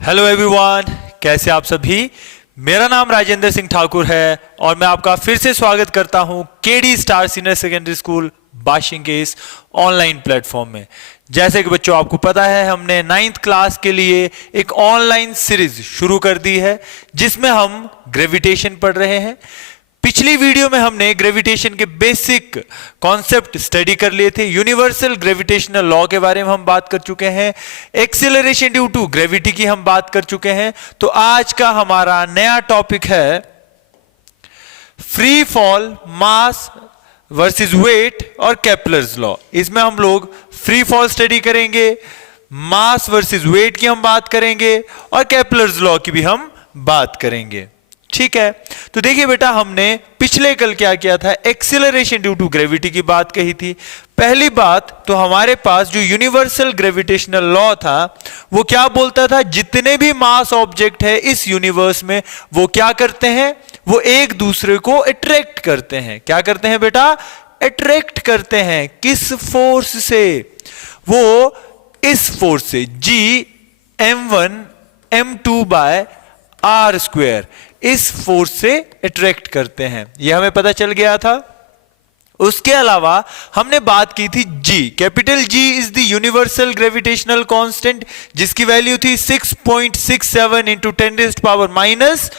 Hello everyone, कैसे आप सभी। मेरा नाम राजेंद्र सिंह ठाकुर है और मैं आपका फिर से स्वागत करता हूं KD star senior secondary school बाशिंग के इस ऑनलाइन प्लेटफॉर्म में। जैसे कि बच्चों आपको पता है, हमने 9th क्लास के लिए एक ऑनलाइन सीरीज शुरू कर दी है जिसमें हम ग्रेविटेशन पढ़ रहे हैं। पिछली वीडियो में हमने ग्रेविटेशन के बेसिक कॉन्सेप्ट स्टडी कर लिए थे। यूनिवर्सल ग्रेविटेशनल लॉ के बारे में हम बात कर चुके हैं, एक्सीलरेशन ड्यू टू ग्रेविटी की हम बात कर चुके हैं। तो आज का हमारा नया टॉपिक है फ्री फॉल, मास वर्सेस वेट और केपलर्स लॉ। इसमें हम लोग फ्री फॉल स्टडी करेंगे, मास वर्सेस वेट की हम बात करेंगे और केपलर्स लॉ की भी हम बात करेंगे। ठीक है, तो देखिए बेटा, हमने पिछले कल क्या किया था, एक्सीलरेशन ड्यू टू ग्रेविटी की बात कही थी। पहली बात तो हमारे पास जो यूनिवर्सल ग्रेविटेशनल लॉ था वो क्या बोलता था, जितने भी मास ऑब्जेक्ट है इस यूनिवर्स में वो क्या करते हैं, वो एक दूसरे को अट्रैक्ट करते हैं। क्या करते हैं बेटा, अट्रैक्ट करते हैं। किस फोर्स से, वो इस फोर्स से, G m1 m2 by r square, इस फोर्स से अट्रैक्ट करते हैं। यह हमें पता चल गया था। उसके अलावा हमने बात की थी G, capital G is the universal gravitational constant जिसकी वैल्यू थी 6.67 इंटू 10⁻11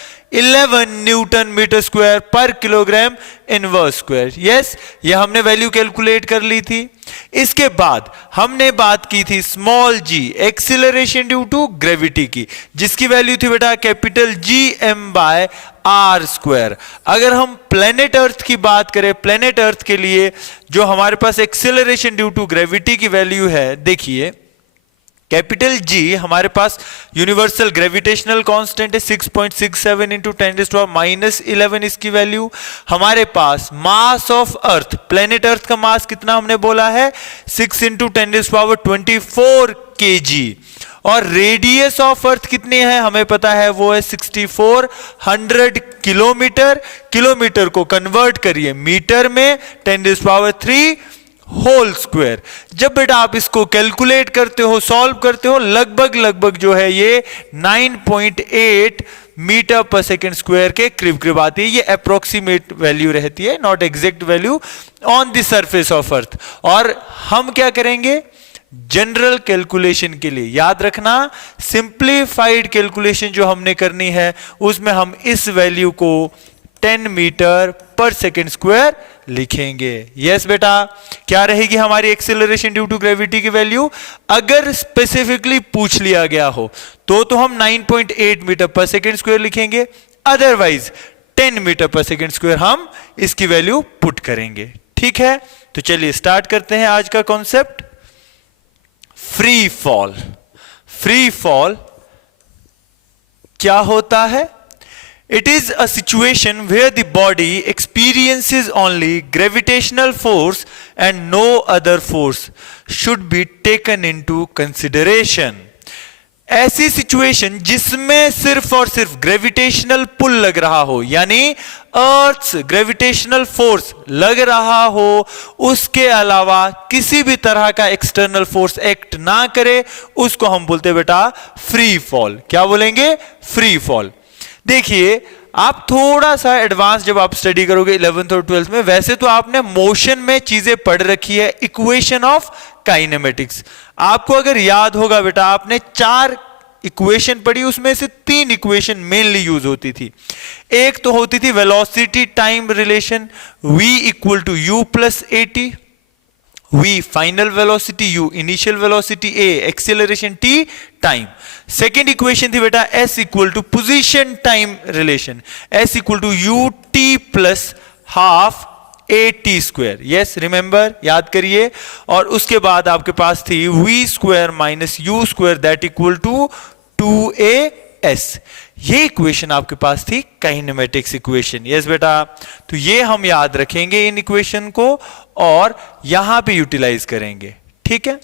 न्यूटन मीटर स्क्वायर पर किलोग्राम इनवर्स स्क्वायर। यस, यह हमने वैल्यू कैलकुलेट कर ली थी। इसके बाद हमने बात की थी small g, acceleration due to gravity की, जिसकी वैल्यू थी बेटा capital Gm by r square. अगर हम प्लेनेट अर्थ की बात करें, प्लेनेट अर्थ के लिए जो हमारे पास एक्सीलरेशन ड्यू टू ग्रेविटी की वैल्यू है, देखिए कैपिटल G हमारे पास यूनिवर्सल ग्रेविटेशनल कांस्टेंट है 6.67 इंटू 10⁻11 इसकी वैल्यू। हमारे पास mass of earth, planet earth का मास कितना हमने बोला है, 6 इंटू 10⁻24 kg। और रेडियस ऑफ अर्थ कितनी है हमें पता है, वो है 6400 किलोमीटर। किलोमीटर को कन्वर्ट करिए मीटर में, 10⁻³ होल स्क्वायर। जब बेटा आप इसको कैलकुलेट करते हो, सॉल्व करते हो, लगभग जो है ये 9.8 मीटर पर सेकेंड स्क्वायर के करीब आती है। ये अप्रोक्सीमेट वैल्यू रहती है, not exact value on the surface of earth. और हम क्या करेंगे, जनरल कैलकुलेशन के लिए याद रखना, सिंप्लीफाइड कैलकुलेशन जो हमने करनी है उसमें हम इस वैल्यू को 10 मीटर पर सेकेंड स्क्वायर लिखेंगे। यस बेटा, क्या रहेगी हमारी एक्सीलरेशन ड्यू टू ग्रेविटी की वैल्यू, अगर स्पेसिफिकली पूछ लिया गया हो तो हम 9.8 मीटर पर सेकेंड स्क्वायर लिखेंगे, अदरवाइज 10 मीटर पर सेकेंड स्क्वायर हम इसकी वैल्यू पुट करेंगे। ठीक है, तो चलिए स्टार्ट करते हैं आज का concept, free fall. Free fall क्या होता है? It is a situation where the body experiences only gravitational force and no other force should be taken into consideration. ऐसी सिचुएशन जिसमें सिर्फ और सिर्फ ग्रेविटेशनल पुल लग रहा हो, यानी अर्थ्स ग्रेविटेशनल फोर्स लग रहा हो, उसके अलावा किसी भी तरह का एक्सटर्नल फोर्स एक्ट ना करे, उसको हम बोलते हैं बेटा फ्री फॉल। क्या बोलेंगे? Free fall. देखिए, आप थोड़ा सा एडवांस जब आप स्टडी करोगे 11th और 12th में, वैसे तो आपने मोशन में चीजें पढ़ रखी है, इक्वेशन ऑफ काइनेमेटिक्स। आपको अगर याद होगा बेटा, आपने 4 इक्वेशन पढ़ी, उसमें से 3 इक्वेशन मेनली यूज होती थी। एक तो होती थी velocity time relation, v equal to u plus at, v final velocity, u initial velocity, a acceleration, t time. Second equation थी बेटा s equal to position time relation, s equal to ut plus half at square. Yes, remember, याद करिए। और उसके बाद आपके पास थी v square minus u square that equal to 2as। ये इक्वेशन आपके पास थी काइनेमेटिक्स इक्वेशन। यस बेटा, तो ये हम याद रखेंगे इन इक्वेशन को और यहां पे यूटिलाइज करेंगे। ठीक है,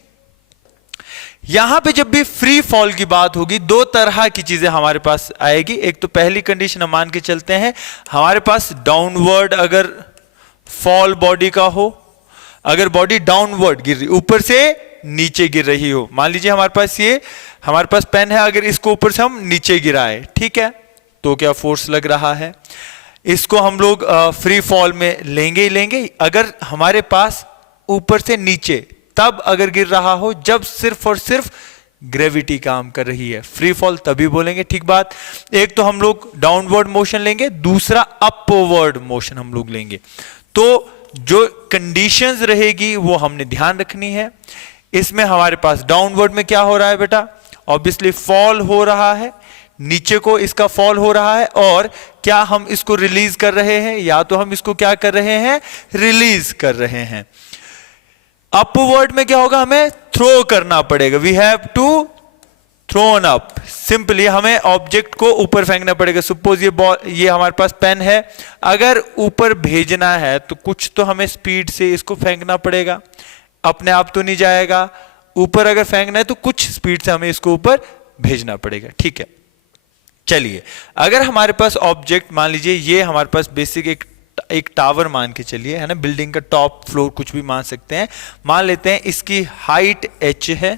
यहां पे जब भी फ्री फॉल की बात होगी, 2 तरह की चीजें हमारे पास आएगी। एक तो पहली कंडीशन हम मान के चलते हैं, हमारे पास डाउनवर्ड अगर फॉल बॉडी का हो, अगर बॉडी डाउनवर्ड गिर रही, ऊपर से नीचे गिर रही हो। मान लीजिए हमारे पास पेन है, अगर इसको ऊपर से हम नीचे गिराए, ठीक है, तो क्या फोर्स लग रहा है। इसको हम लोग फ्री फॉल में लेंगे ही लेंगे। अगर हमारे पास ऊपर से नीचे तब अगर गिर रहा हो जब सिर्फ और सिर्फ ग्रेविटी काम कर रही है, फ्री फॉल तभी बोलेंगे, ठीक बात। एक तो हम लोग डाउनवर्ड मोशन लेंगे, दूसरा अपवर्ड मोशन हम लोग लेंगे। तो जो कंडीशंस रहेगी वो हमने ध्यान रखनी है। इसमें हमारे पास डाउनवर्ड में क्या हो रहा है बेटा, ऑब्वियसली फॉल हो रहा है, नीचे को इसका फॉल हो रहा है, और क्या हम इसको रिलीज कर रहे हैं, या तो हम इसको क्या कर रहे हैं, रिलीज कर रहे हैं। अपवर्ड में क्या होगा, हमें थ्रो करना पड़ेगा, we have to thrown up, simply हमें ऑब्जेक्ट को ऊपर फेंकना पड़ेगा। सपोज ये हमारे पास पेन है, अगर ऊपर भेजना है तो कुछ तो हमें स्पीड से इसको फेंकना पड़ेगा, अपने आप तो नहीं जाएगा। ऊपर अगर फेंकना है तो कुछ स्पीड से हमें इसको ऊपर भेजना पड़ेगा, ठीक है। चलिए, अगर हमारे पास ऑब्जेक्ट, मान लीजिए ये हमारे पास बेसिक एक टावर मान के चलिए, है ना, बिल्डिंग का टॉप फ्लोर कुछ भी मान सकते हैं। मान लेते हैं इसकी हाइट h है।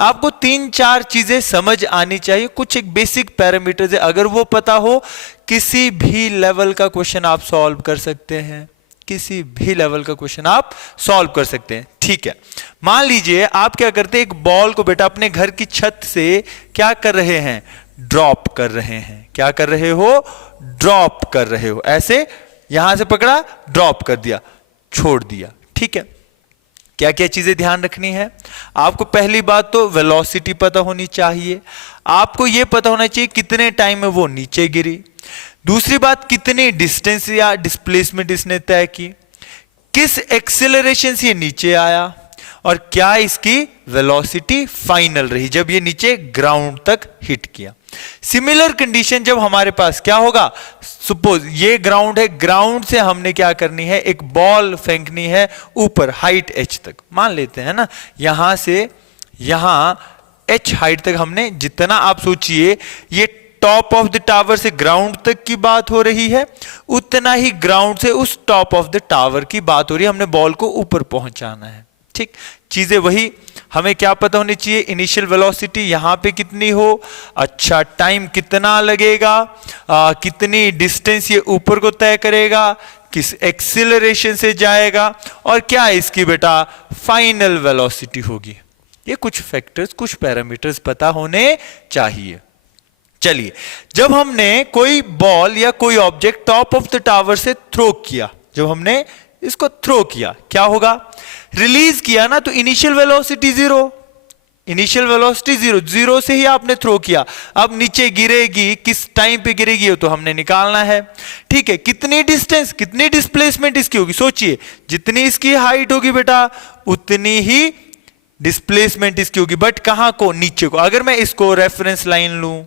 आपको 3-4 चीजें समझ आनी चाहिए, कुछ एक बेसिक पैरामीटर्स है, अगर वो पता हो किसी भी लेवल का क्वेश्चन आप सॉल्व कर सकते हैं, किसी भी लेवल का क्वेश्चन आप सॉल्व कर सकते हैं, ठीक है। मान लीजिए आप क्या करते हैं, एक बॉल को बेटा अपने घर की छत से क्या कर रहे हैं, ड्रॉप कर रहे हैं। क्या कर रहे हो, ड्रॉप कर रहे हो, ऐसे यहां से पकड़ा, ड्रॉप कर दिया, छोड़ दिया, ठीक है। क्या क्या चीजें ध्यान रखनी है आपको, पहली बात तो वेलोसिटी पता होनी चाहिए, आपको यह पता होना चाहिए कितने टाइम में वो नीचे गिरी। दूसरी बात, कितनी डिस्टेंस या डिस्प्लेसमेंट इसने तय की, किस एक्सेलरेशन से ये नीचे आया, और क्या इसकी वेलोसिटी फाइनल रही जब ये नीचे ग्राउंड तक हिट किया। सिमिलर कंडीशन जब हमारे पास क्या होगा, सपोज ये ग्राउंड है, ग्राउंड से हमने क्या करनी है, एक बॉल फेंकनी है ऊपर हाइट h तक, मान लेते हैं ना, यहां से यहां h हाइट तक हमने जितना, आप सोचिए ये टॉप ऑफ द टावर से ग्राउंड तक की बात हो रही है, उतना ही ग्राउंड से उस टॉप ऑफ द टावर की बात हो रही है, हमने बॉल को ऊपर पहुंचाना है, ठीक। चीजें वही, हमें क्या पता होनी चाहिए, इनिशियल वेलोसिटी यहां पे कितनी हो, अच्छा टाइम कितना लगेगा, कितनी डिस्टेंस ये ऊपर को तय करेगा, किस एक्सीलरेशन से जाएगा, और क्या इसकी बेटा फाइनल वेलोसिटी होगी। ये कुछ फैक्टर्स, कुछ पैरामीटर्स पता होने चाहिए। चलिए, जब हमने कोई बॉल या कोई object top of the tower से थ्रो किया, जब हमने इसको थ्रो किया, क्या होगा, रिलीज किया ना, तो initial velocity zero, initial velocity zero, zero से ही आपने थ्रो किया। अब नीचे गिरेगी, किस टाइम पे गिरेगी तो हमने निकालना है, ठीक है। कितनी डिस्टेंस, कितनी डिस्प्लेसमेंट इसकी होगी, सोचिए, जितनी इसकी हाइट होगी बेटा उतनी ही डिस्प्लेसमेंट इसकी होगी, बट कहां को, नीचे को। अगर मैं इसको रेफरेंस लाइन लूं,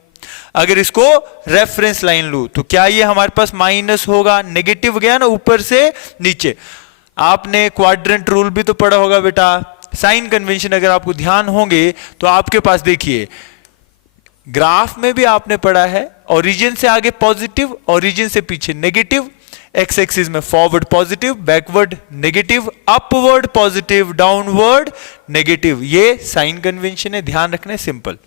अगर इसको रेफरेंस लाइन लूं तो क्या ये हमारे पास माइनस होगा, नेगेटिव गया ना ऊपर से नीचे। आपने क्वाड्रेंट रूल भी तो पढ़ा होगा बेटा, साइन कन्वेंशन अगर आपको ध्यान होंगे तो आपके पास देखिए ग्राफ में भी आपने पढ़ा है, ओरिजिन से आगे पॉजिटिव, ओरिजिन से पीछे नेगेटिव, एक्स एक्सिस में forward positive, backward negative, upward positive, downward negative. ये साइन कन्वेंशन है, ध्यान रखना है, सिंपल।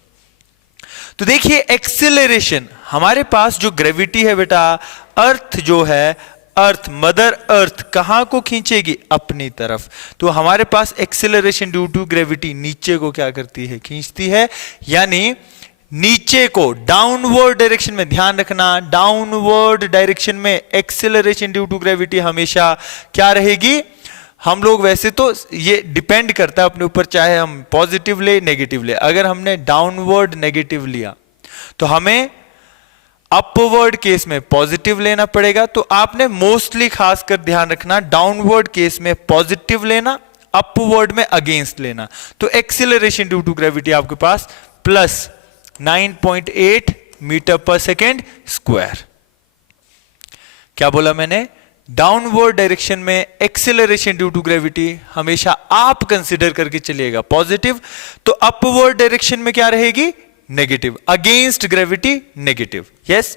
तो देखिए एक्सेलरेशन, हमारे पास जो ग्रेविटी है बेटा, अर्थ जो है, अर्थ, मदर अर्थ कहां को खींचेगी, अपनी तरफ। तो हमारे पास एक्सेलरेशन ड्यू टू ग्रेविटी नीचे को क्या करती है, खींचती है, यानी नीचे को डाउनवर्ड डायरेक्शन में। ध्यान रखना, डाउनवर्ड डायरेक्शन में एक्सेलरेशन ड्यू टू ग्रेविटी हमेशा क्या रहेगी। हम लोग वैसे तो ये डिपेंड करता है अपने ऊपर, चाहे हम पॉजिटिव ले नेगेटिव ले। अगर हमने डाउनवर्ड नेगेटिव लिया तो हमें अपवर्ड केस में पॉजिटिव लेना पड़ेगा। तो आपने मोस्टली खासकर ध्यान रखना, डाउनवर्ड केस में पॉजिटिव लेना, अपवर्ड में अगेंस्ट लेना। तो एक्सीलरेशन ड्यू टू ग्रेविटी आपके पास प्लस 9.8 मीटर पर सेकेंड स्क्वायर। क्या बोला मैंने, डाउनवर्ड डायरेक्शन में एक्सेलरेशन ड्यू टू ग्रेविटी हमेशा आप कंसीडर करके चलिएगा पॉजिटिव, तो अपवर्ड डायरेक्शन में क्या रहेगी, negative, against gravity negative. Yes,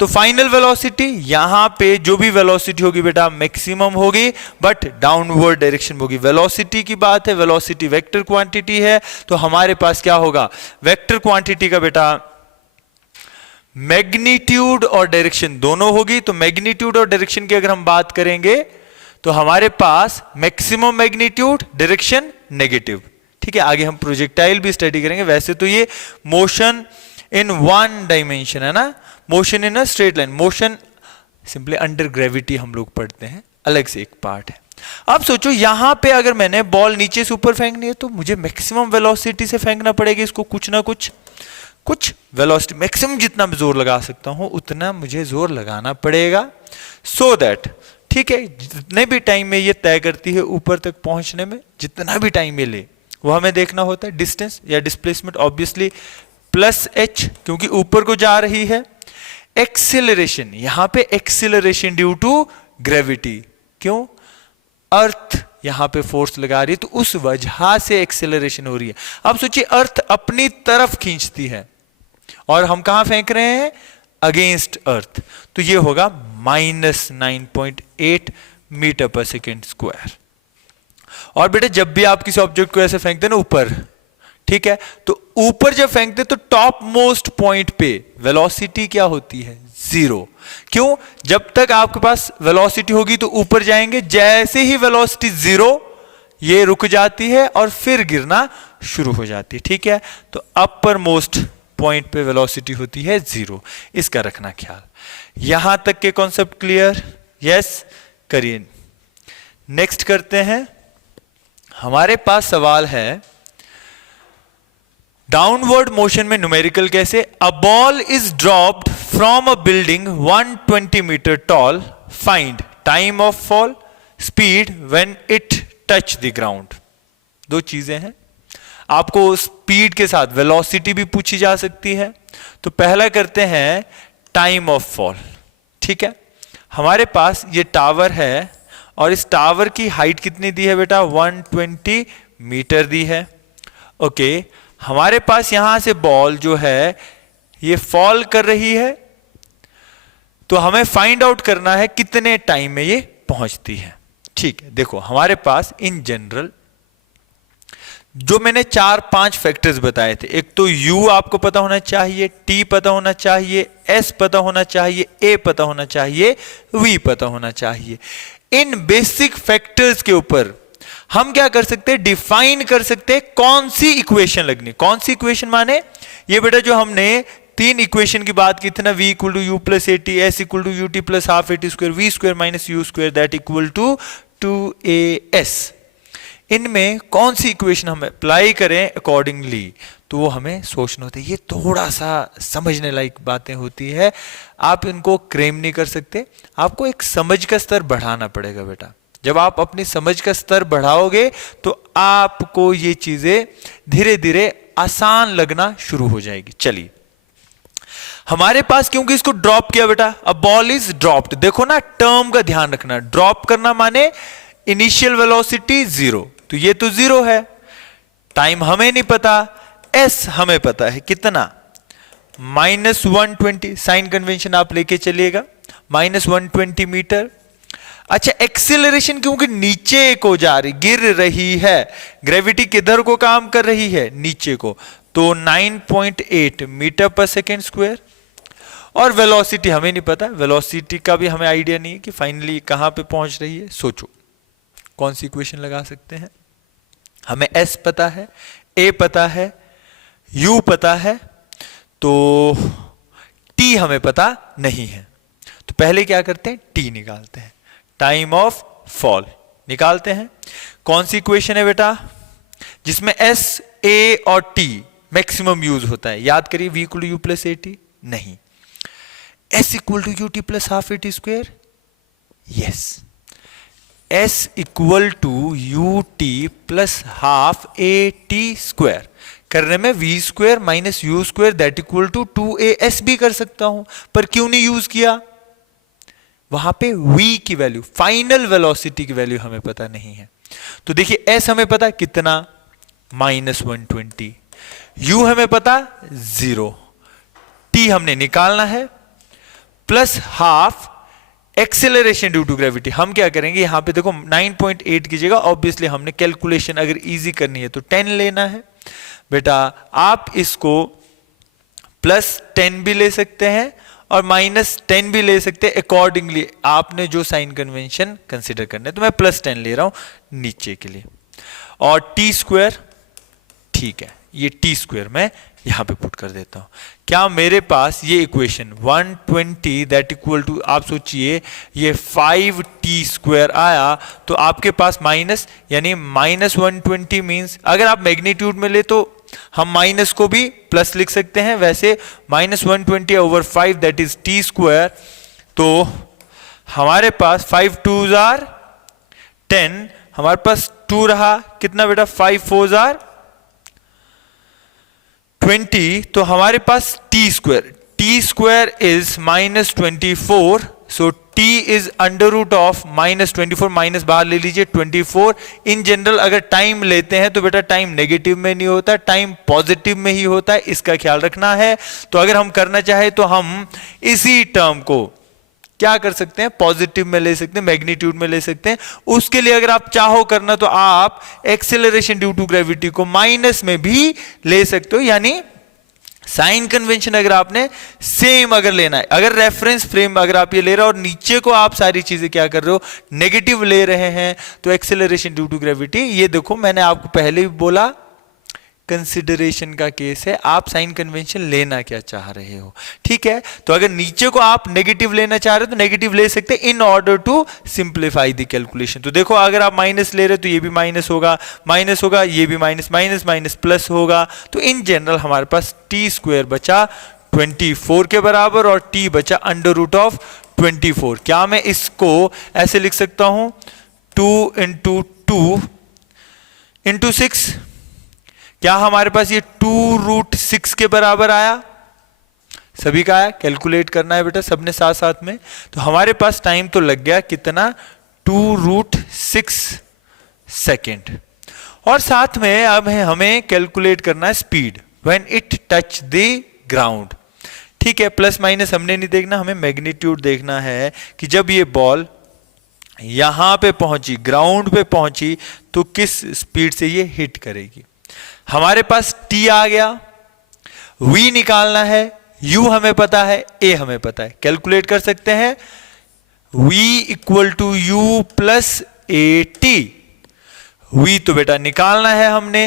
तो फाइनल वेलोसिटी, यहां पे जो भी वेलोसिटी होगी बेटा मैक्सिमम होगी, बट डाउनवर्ड डायरेक्शन होगी। वेलोसिटी की बात है, वेलोसिटी वेक्टर क्वांटिटी है, तो हमारे पास क्या होगा, वेक्टर क्वांटिटी का बेटा मैग्नीट्यूड और डायरेक्शन दोनों होगी। तो मैग्नीट्यूड और डायरेक्शन की अगर हम बात करेंगे तो हमारे पास मैक्सिमम मैग्नीट्यूड, डायरेक्शन नेगेटिव। ठीक है, आगे हम प्रोजेक्टाइल भी स्टडी करेंगे। वैसे तो ये मोशन इन वन डायमेंशन है ना, motion in a straight line, motion simply under gravity हम लोग पढ़ते हैं, अलग से एक पार्ट है। अब सोचो यहां पे अगर मैंने बॉल नीचे से ऊपर फेंकनी है तो मुझे मैक्सिमम वेलोसिटी से फेंकना पड़ेगा इसको, कुछ ना कुछ वेलोसिटी, मैक्सिमम जितना मैं जोर लगा सकता हूं उतना मुझे जोर लगाना पड़ेगा, सो दैट, ठीक है, जितने भी टाइम में ये तय करती है ऊपर तक पहुंचने में, जितना भी टाइम ये ले वो हमें देखना होता है। डिस्टेंस या डिस्प्लेसमेंट ऑब्वियसली प्लस एच, क्योंकि ऊपर को जा रही है। एक्सेलरेशन, यहां पे एक्सेलरेशन ड्यू टू ग्रेविटी, क्यों, अर्थ यहां पे फोर्स लगा रही है तो उस वजह से एक्सेलरेशन हो रही है। अब सोचिए अर्थ अपनी तरफ खींचती है और हम कहां फेंक रहे हैं, अगेंस्ट अर्थ, तो ये होगा -9.8 मीटर पर सेकेंड स्क्वायर। और बेटे जब भी आप किसी ऑब्जेक्ट को ऐसे फेंकते हैं ना ऊपर, ठीक है, तो ऊपर जब फेंकते तो टॉप मोस्ट पॉइंट पे वेलोसिटी क्या होती है, 0। क्यों, जब तक आपके पास वेलोसिटी होगी तो ऊपर जाएंगे, जैसे ही वेलोसिटी 0 ये रुक जाती है और फिर गिरना शुरू हो जाती है। ठीक है, तो अपर मोस्ट पॉइंट पे वेलोसिटी होती है 0, इसका रखना ख्याल। यहां तक के कॉन्सेप्ट क्लियर, यस, करिए। नेक्स्ट करते हैं, हमारे पास सवाल है डाउनवर्ड मोशन में न्यूमेरिकल कैसे, a ball is dropped from a building 120 metre tall, find time of fall, speed when it touch the ground. दो चीजें हैं, आपको स्पीड के साथ वेलोसिटी भी पूछी जा सकती है। तो पहला करते हैं टाइम ऑफ फॉल। ठीक है, हमारे पास ये टावर है और इस टावर की हाइट कितनी दी है बेटा, 120 मीटर दी है। ओके, हमारे पास यहां से बॉल जो है ये फॉल कर रही है, तो हमें फाइंड आउट करना है कितने टाइम में ये पहुंचती है। ठीक है, देखो हमारे पास इन जनरल जो मैंने 4-5 फैक्टर्स बताए थे, एक तो U आपको पता होना चाहिए, T पता होना चाहिए, S पता होना चाहिए, A पता होना चाहिए, V पता होना चाहिए। इन बेसिक फैक्टर्स के ऊपर हम क्या कर सकते हैं, डिफाइन कर सकते हैं कौन सी इक्वेशन लगनी। कौन सी इक्वेशन माने, ये बेटा जो हमने 3 इक्वेशन की बात की थी ना, V = U + AT, S = UT + ½ AT², V² - U² that equal to 2AS। इनमें कौन सी इक्वेशन हम अप्लाई करें अकॉर्डिंगली, तो वो हमें सोचना होता है। ये थोड़ा सा समझने लायक बातें होती है, आप इनको क्लेम नहीं कर सकते, आपको एक समझ का स्तर बढ़ाना पड़ेगा बेटा। जब आप अपनी समझ का स्तर बढ़ाओगे तो आपको ये चीजें धीरे धीरे आसान लगना शुरू हो जाएगी। चलिए, हमारे पास क्योंकि इसको ड्रॉप किया बेटा, अब बॉल इज ड्रॉप्ड, देखो ना टर्म का ध्यान रखना, ड्रॉप करना माने इनिशियल वेलोसिटी 0, तो ये तो 0 है, टाइम हमें नहीं पता, S हमें पता है कितना, -120, साइन कन्वेंशन आप लेके चलिएगा, -120 मीटर। अच्छा, एक्सेलरेशन क्योंकि नीचे को जा रही, गिर रही है, ग्रेविटी किधर को काम कर रही है, नीचे को, तो 9.8 मीटर पर सेकेंड स्क्वायर। और वेलोसिटी हमें नहीं पता, वेलोसिटी का भी हमें आइडिया नहीं है कि फाइनली कहां पे पहुंच रही है। सोचो कौन सी इक्वेशन लगा सकते हैं, हमें S पता है, A पता है, U पता है, तो T हमें पता नहीं है। तो पहले क्या करते हैं, T निकालते हैं, टाइम ऑफ फॉल निकालते हैं। कौन सी इक्वेशन है बेटा जिसमें S, A और T मैक्सिमम यूज होता है, याद करिए, V = U + AT नहीं, S = UT + ½ AT², yes, S = UT + ½ AT² करने में V² - U² that equal to 2AS भी कर सकता हूं, पर क्यों नहीं यूज किया, वहां पे V की वैल्यू, फाइनल वेलोसिटी की वैल्यू हमें पता नहीं है। तो देखिए S हमें पता कितना, -120, U हमें पता 0, T हमने निकालना है, plus half acceleration due to gravity. हम क्या करेंगे, यहां पे देखो 9.8 की जगह ऑब्वियसली हमने कैलकुलेशन अगर इजी करनी है तो 10 लेना है बेटा। आप इसको प्लस 10 भी ले सकते हैं और माइनस 10 भी ले सकते हैं, अकॉर्डिंगली आपने जो साइन कन्वेंशन कंसिडर करना है। तो मैं प्लस 10 ले रहा हूं नीचे के लिए। और टी स्क्वायर, ठीक है, ये टी स्क्वायर मैं यहां पे पुट कर देता हूं। क्या मेरे पास ये इक्वेशन 120 दैट इक्वल टू, आप सोचिए ये 5t स्क्वायर आया तो आपके पास माइनस, यानी माइनस 120 मीन्स अगर आप मैग्नीट्यूड में ले तो हम माइनस को भी प्लस लिख सकते हैं, वैसे minus 120 over 5 that is T square. तो हमारे पास 5 2s are 10, हमारे पास 2 रहा, कितना बेटा 5 4s are 20, तो हमारे पास T square is minus 24, so T is under root of minus 24, minus बाहर ले लीजिए 24। इन जनरल अगर टाइम लेते हैं तो बेटा टाइम नेगेटिव में नहीं होता, टाइम पॉजिटिव में ही होता है, इसका ख्याल रखना है। तो अगर हम करना चाहे तो हम इसी टर्म को क्या कर सकते हैं, पॉजिटिव में ले सकते हैं, मैग्नीट्यूड में ले सकते हैं। उसके लिए अगर आप चाहो करना तो आप एक्सेलरेशन ड्यू टू ग्रेविटी को माइनस में भी ले सकते हो, यानी साइन कन्वेंशन अगर आपने सेम अगर लेना है, अगर रेफरेंस फ्रेम अगर आप ये ले रहे हो और नीचे को आप सारी चीजें क्या कर रहे हो, नेगेटिव ले रहे हैं, तो एक्सेलरेशन ड्यू टू ग्रेविटी, ये देखो मैंने आपको पहले भी बोला कंसिडरेशन का केस है, आप साइन कन्वेंशन लेना क्या चाह रहे हो, ठीक है। तो अगर नीचे को आप नेगेटिव लेना चाह रहे हो तो नेगेटिव ले सकते हैं in order to simplify the calculation. तो देखो अगर आप माइनस ले रहे हो तो ये भी माइनस होगा, ये भी माइनस माइनस माइनस प्लस होगा। तो इन जनरल हमारे पास टी स्क्वायर बचा 24 के बराबर और टी बचा अंडर रूट ऑफ 24। क्या मैं इसको ऐसे लिख सकता हूं, 2 इंटू 2 इंटू 6, क्या हमारे पास ये 2 रूट 6 के बराबर आया, सभी का आया, कैलकुलेट करना है बेटा सबने साथ साथ में। तो हमारे पास टाइम तो लग गया कितना, 2 रूट 6 सेकेंड। और साथ में अब हमें कैलकुलेट करना है speed when it touch the ground, ठीक है। प्लस माइनस हमने नहीं देखना, हमें मैग्नीट्यूड देखना है कि जब ये बॉल यहां पे पहुंची, ग्राउंड पे पहुंची, तो किस स्पीड से ये हिट करेगी। हमारे पास t आ गया, v निकालना है, u हमें पता है, a हमें पता है, कैलकुलेट कर सकते हैं v equal to u plus a t. v तो बेटा निकालना है हमने,